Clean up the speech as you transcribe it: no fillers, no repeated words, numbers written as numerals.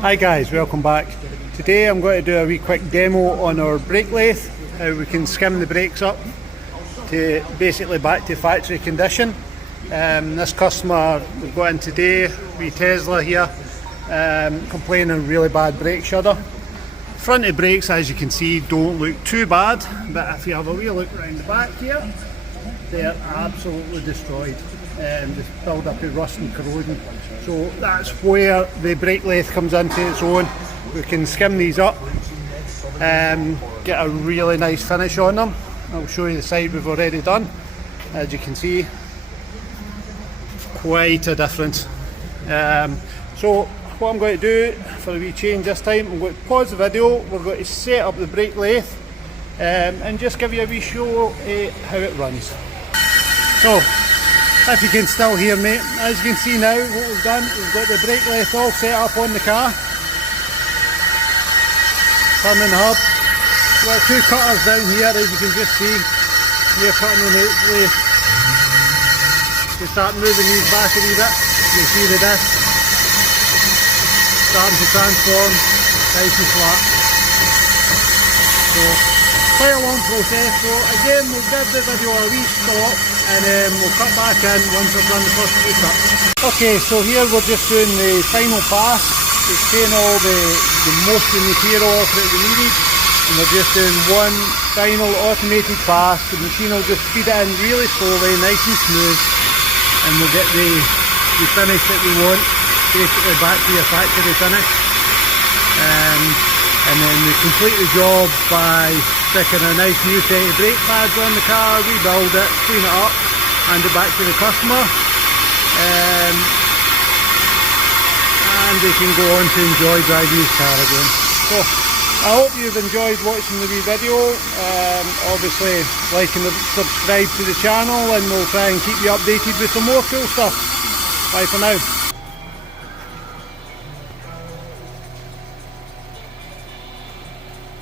Hi guys, welcome back. Today I'm going to do a wee quick demo on our brake lathe, how we can skim the brakes up to basically back to factory condition. This customer we've got in today, wee Tesla here, complaining of really bad brake shudder. Front of brakes, as you can see, don't look too bad, but if you have a wee look around the back here, they're absolutely destroyed. Just build up of rust and corrosion. So that's where the brake lathe comes into its own. We can skim these up, get a really nice finish on them. I'll show you the side we've already done. As you can see, quite a difference. So what I'm going to do for a wee change this time, I'm going to pause the video, we're going to set up the brake lathe and just give you a wee show how it runs. So, if you can still hear me, as you can see now what we've done, we've got the brake lathe all set up on the car. Turning hub. We've got two cutters down here, as you can just see. We're cutting on the lathe. We start moving these back a wee bit. You see the disc starting to transform nice and flat. So, quite a long process. So again, we'll give the video a wee stop and we'll cut back in once I've done the first few cuts. Okay, so here we're just doing the final pass. We've taken all the most of the material off that we needed, and we're just doing one final automated pass. The machine will just feed it in really slowly, nice and smooth, and we'll get the finish that we want, basically back to your factory finish. And then we complete the job by sticking a nice new set of brake pads on the car, rebuild it, clean it up, hand it back to the customer, and they can go on to enjoy driving his car again. So I hope you've enjoyed watching the wee video. Obviously like and subscribe to the channel, and we'll try and keep you updated with some more cool stuff. Bye for now.